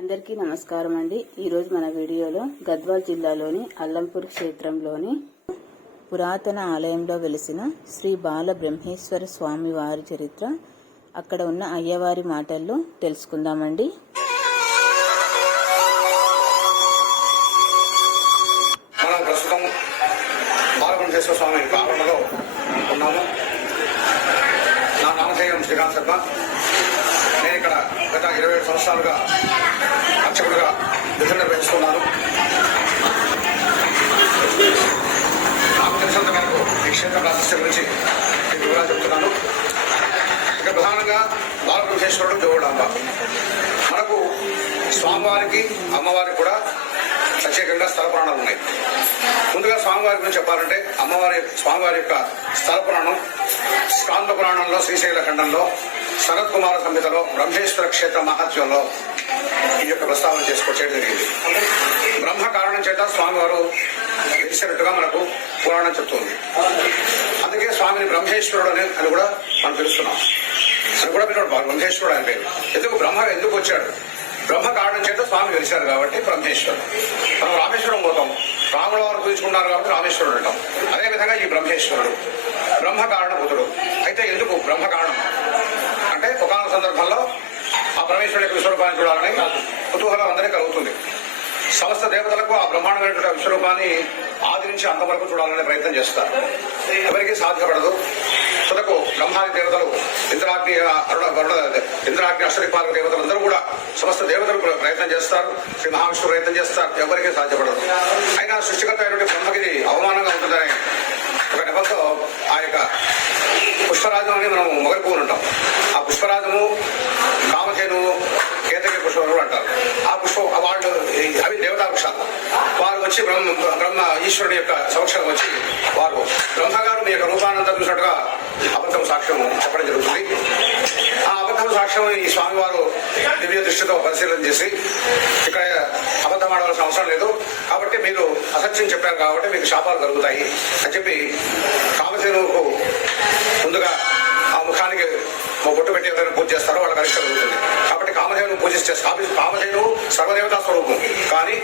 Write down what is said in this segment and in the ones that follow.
అందరికీ నమస్కారం అండి. ఈరోజు మన వీడియోలో గద్వాల్ జిల్లాలోని అల్లంపూర్ క్షేత్రంలోని పురాతన ఆలయంలో వెలిసిన శ్రీ బాల బ్రహ్మేశ్వర స్వామి వారి చరిత్ర అక్కడ ఉన్న అయ్యవారి మాటల్లో తెలుసుకుందామండి. మనం ప్రస్తుతం బాలబ్రహ్మేశ్వర స్వామి ప్రారంభంలో ఉన్నాము. నా నామధేయం శ్రీకాంత్ శర్మ. నేను ఇక్కడ గత ఇరవై ఏడు సంవత్సరాలుగా అర్చకుడుగా విధులు నిర్వహిస్తున్నాను. నాకు తెలిసినంత మేరకు ఈ క్షేత్ర ప్రాశస్య గురించి మీకు వివరాలు చెప్తున్నాను. ఇక్కడ ప్రధానంగా బాలకృష్ణేశ్వరుడు జోగుడాంబ మనకు స్వామివారికి అమ్మవారికి కూడా ప్రత్యేకంగా స్థలపురాణాలు ఉన్నాయి. ముందుగా స్వామివారి గురించి చెప్పాలంటే అమ్మవారి స్వామివారి యొక్క స్థల పురాణం స్కాంద పురాణంలో శ్రీశైల ఖండంలో శరత్ కుమార సంహితలో బ్రహ్మేశ్వర క్షేత్ర మహత్యంలో ఈ యొక్క ప్రస్తావన చేసుకోవడం జరిగింది. బ్రహ్మ కారణం చేత స్వామివారు తెలిసినట్టుగా మనకు పురాణం చెప్తుంది. అందుకే స్వామిని బ్రహ్మేశ్వరుడు అని అని కూడా మనం పిలుస్తున్నాం. అది కూడా మీరు బ్రహ్మేశ్వరుడు అని పేరు. ఎందుకు? బ్రహ్మ ఎందుకు వచ్చాడు? బ్రహ్మ కారణం చేత స్వామి వెలిశారు కాబట్టి బ్రహ్మేశ్వరుడు. మనం రామేశ్వరం పోతాం. రాముల వారు పూజించుకున్నారు కాబట్టి రామేశ్వరుడు అంటాం అదేవిధంగా ఈ బ్రహ్మేశ్వరుడు బ్రహ్మ కారణభూతుడు. అయితే ఎందుకు బ్రహ్మ కారణం? సందర్భంలో ఆ పరమేశ్వరుడు యొక్క విశ్వరూపాన్ని చూడాలని కుతూహలం అందరికీ కలుగుతుంది. సమస్త దేవతలకు ఆ బ్రహ్మాండమైనటువంటి విశ్వరూపాన్ని ఆది నుంచి అంత చూడాలనే ప్రయత్నం చేస్తారు. ఎవరికి సాధ్యపడదు. తుదకు బ్రహ్మాది దేవతలు ఇంద్రాగ్ని అరుణ వరుణ ఇంద్రాగ్ని అష్టదిపాల దేవతలు అందరూ కూడా సమస్త దేవతలు ప్రయత్నం చేస్తారు. శ్రీ మహావిష్ణువు ప్రయత్నం చేస్తారు. ఎవరికీ సాధ్యపడదు. అయినా సృష్టికర్త అయినటువంటి బ్రహ్మగిరి అవమానంగా ఉంటుందని ఒక నెపంతో ఆ యొక్క పుష్పరాజం అని మనం మొగలి పువ్వులు ఉంటాం ఆ పుష్పరాజము కామధేను కేతకి పుష్పములు అంటారు. ఆ పుష్పం వాళ్ళు అవి దేవతా వృక్షాలు వారు వచ్చి బ్రహ్మ బ్రహ్మ ఈశ్వరుని యొక్క సంవత్సరం వచ్చి వారు బ్రహ్మగారు మీ యొక్క రూపానంతా చూసినట్టుగా అబద్ధం సాక్ష్యం చెప్పడం జరుగుతుంది. అబద్ధం ఈ స్వామివారు దివ్య దృష్టితో పరిశీలన చేసి ఇక్కడ అబద్ధం ఆడవలసిన అవసరం లేదు. కాబట్టి మీరు అసత్యం చెప్పారు కాబట్టి మీకు శాపాలు కలుగుతాయి అని చెప్పి కామసేనుకు ముందుగా ఆ ముఖానికి మా బొట్టు పెట్టి ఎవరైనా పూజ చేస్తారో వాళ్ళకి అరిష్టం కలుగుతుంది కాబట్టి కామధేను పూజిస్తే కామధేను సర్వదేవతా స్వరూపం. కానీ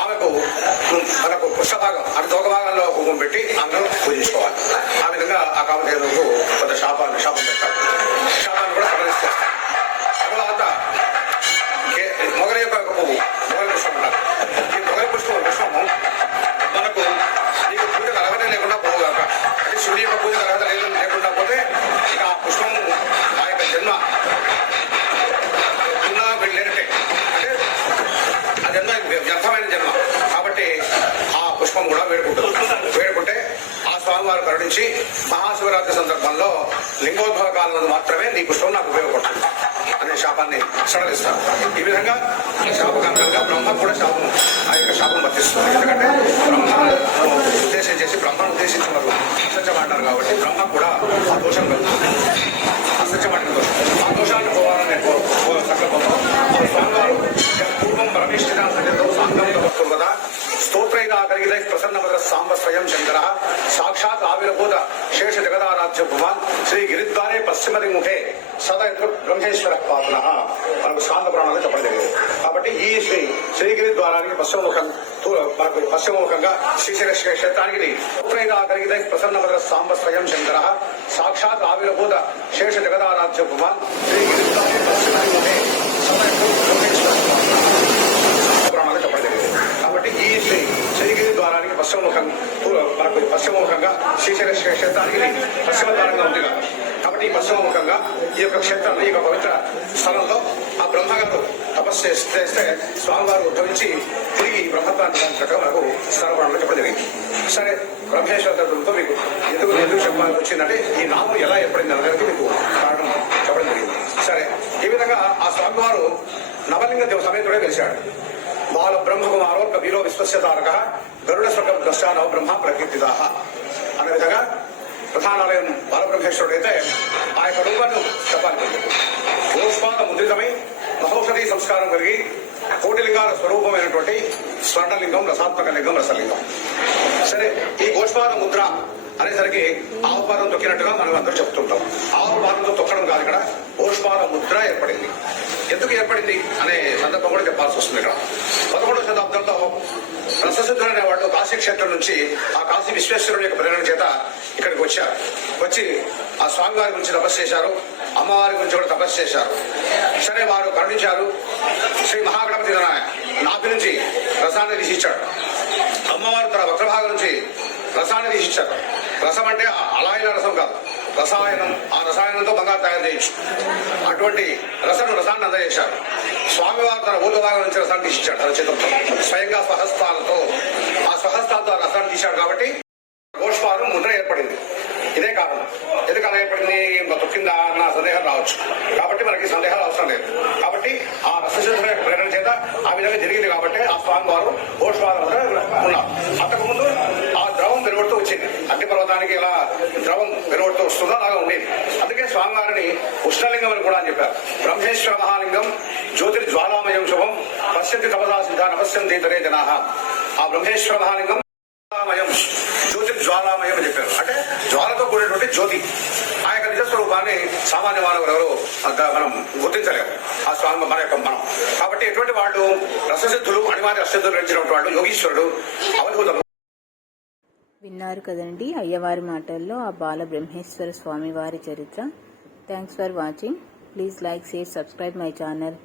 ఆమెకు మనకు పుష్పభాగం అంటే దోగ భాగంలో కుంకుమ పెట్టి అందరూ పూజించుకోవాలి. ఆ విధంగా ఆ కామధేనుకు గురించి మహాశివరాత్రి సందర్భంలో లింగోద్భవ కాలంలో మాత్రమే నీ పుష్పం నాకు ఉపయోగపడుతుంది అనే శాపాన్ని సడలిస్తాను. ఈ విధంగా శాపకాంతంగా బ్రహ్మ కూడా శాపం ఆ యొక్క శాపం వర్తిస్తుంది. ఎందుకంటే బ్రహ్మ ఉద్దేశం చేసి బ్రహ్మను ఉద్దేశించి వారు అసత్యం కాబట్టి బ్రహ్మ కూడా ఆ దోషం కలుగుతుంది. అసత్యం దోషం. ఆ దోషాన్ని పోవాలనే కో- స్వామివారు పూర్వం పరమేశ్వర సన్నిధిలో సాంగంతో భక్తులు కదా. స్తోత్రైన కలిగిన ప్రసన్న భద్ర సాంబ స్వయం చంద్ర సాక్షాత్ ఆవిర్భూత శేష జగదారాధ్య భువాన్ శ్రీ గిరిద్వారే పశ్చిమది ముఖే సదైత బ్రహ్మేశ్వర పాపన మనకు శాంత పురాణాలు చెప్పడం జరిగింది కాబట్టి ఈ శ్రీ శ్రీగిరి ద్వారానికి పశ్చిమ మనకు పశ్చిమముఖంగా శ్రీశైల క్షేత్రానికి స్తోత్రైగా కలిగిన ప్రసన్న సాంబ స్వయం శంకర. సాక్షాత్ ఆవిర్భూత శేష జగదారాధ్య భువాన్. శ్రీ గిరిద్వారే పశ్చిమది ముఖే సదైత బ్రహ్మేశ్వర పురాణాలు చెప్పడం జరిగింది కాబట్టి ఈ శ్రీ శ్రీగిరి ద్వారానికి పశ్చిమ ముఖం తూ- మనకు పశ్చిమ ముఖంగా శ్రీశైల క్షేత్రానికి పశ్చిమ ద్వారంగా ఉంది కదా. ఈ ముఖంగా ఈ యొక్క క్షేత్రంలో ఈ యొక్క పవిత్ర స్థలంలో ఆ బ్రహ్మగారు తపస్సు చేస్తే స్వామివారు ఉద్భవించి తిరిగి బ్రహ్మత్వాన్ని మనకు స్థలపురాణంలో చెప్పడం జరిగింది. సరే బ్రహ్మేశ్వర మీకు ఎందుకు ఎందుకు చెప్పాలని వచ్చిందంటే ఈ నామం ఎలా ఏర్పడింది అనేది మీకు కారణం చెప్పడం జరిగింది. సరే ఈ విధంగా ఆ స్వామివారు నవలింగ దేవ సమేతుడే కలిశాడు బాల బ్రహ్మకుమారో కబీరో విశ్వస్య తారక గరుడ స్వర్గం దశానవ బ్రహ్మ ప్రకీర్తిదాహ అనే విధంగా ప్రధానాలయం బాలబ్రహ్మేశ్వరుడు అయితే ఆ యొక్క రూపాన్ని చెప్పాలి. గోష్పాద ముద్రితమై మహౌషధి సంస్కారం కలిగి కోటిలింగాల స్వరూపమైనటువంటి స్వర్ణలింగం రసాత్మక లింగం రసలింగం. సరే ఈ గోష్పాద ముద్ర అనేసరికి ఆవు పాదం తొక్కినట్టుగా మనం అందరూ చెప్తుంటాం. ఆవు పాదంతో తొక్కడం కాదు ఇక్కడ గోష్పాద ముద్ర ఏర్పడింది. ఎందుకు ఏర్పడింది అనే సందర్భం కూడా వస్తుంది ఇక్కడ. పదకొండవ శతాబ్దంలో రససిద్ధుడు అనేవాడు కాశీ క్షేత్రం నుంచి ఆ కాశీ విశ్వేశ్వరుని యొక్క ప్రేరణ చేత వచ్చారు వచ్చి ఆ స్వామివారి గురించి తపస్సు చేశారు. అమ్మవారి గురించి కూడా తపస్సు చేశారు. సరే వారు కరుణించారు శ్రీ మహాగణపతి తన నాభి నుంచి రసాన్ని తీసిచ్చాడు అమ్మవారు తన వక్రభాగం నుంచి రసాన్ని తీసిచ్చారు రసం అంటే అలాయన రసం కాదు. రసాయనం ఆ రసాయనంతో బంగారు తయారు చేయొచ్చు. అటువంటి రసం రసాన్ని అందజేశారు. స్వామివారు తన ఊర్ధభాగం నుంచి రసాన్ని తీసిచ్చాడు తన చేతులతో. స్వయంగా స్వహస్తాలతో. ఆ స్వహస్తాలతో ఆ రసాన్ని తీశాడు కాబట్టి గోష్పారం ముద్ర ఏర్పడింది. ఇదే కారణం. ఎందుకు అలా ఏర్పడింది? ఇంకా తొక్కిందా అన్న సందేహం రావచ్చు. కాబట్టి మనకి సందేహాలు అవసరం లేదు. కాబట్టి ఆ రససిద్ధుల యొక్క ప్రేరణ చేత ఆ విధంగా జరిగింది కాబట్టి ఆ స్వామి వారు గోష్పాదం ఉన్నారు. అంతకుముందు ఆ ద్రవం వెలువడుతూ వచ్చింది. అగ్ని పర్వతానికి ఎలా ద్రవం వెలువడుతూ వస్తుందో అలాగా ఉండేది. అందుకే స్వామివారిని ఉష్ణలింగం అని కూడా అని చెప్పారు. బ్రహ్మేశ్వర మహాలింగం జ్యోతిర్జ్వాలామయం శుభం పశ్యంతి తపసా సిద్ధ నపశ్యంతి ఇతరే జనా ఆ బ్రహ్మేశ్వర మహాలింగం జ్వాలామయం జ్యోతిర్జ్వాలామయం అని చెప్పారు అంటే జ్వాలతో కూడినటువంటి జ్యోతి ఆ యొక్క నిజ స్వరూపాన్ని సామాన్య మానవులు ఎవరు అంత మనం గుర్తించలేము ఆ స్వామి మన యొక్క మనం. కాబట్టి ఎటువంటి వాళ్ళు రససిద్ధులు అనివార్య రససిద్ధులు నడిచినటువంటి వాళ్ళు యోగీశ్వరుడు అవధూతము విన్నారు కదండి అయ్యవారి మాటల్లో ఆ బాల బ్రహ్మేశ్వర స్వామి వారి చరిత్ర. Thanks for watching please like share subscribe my channel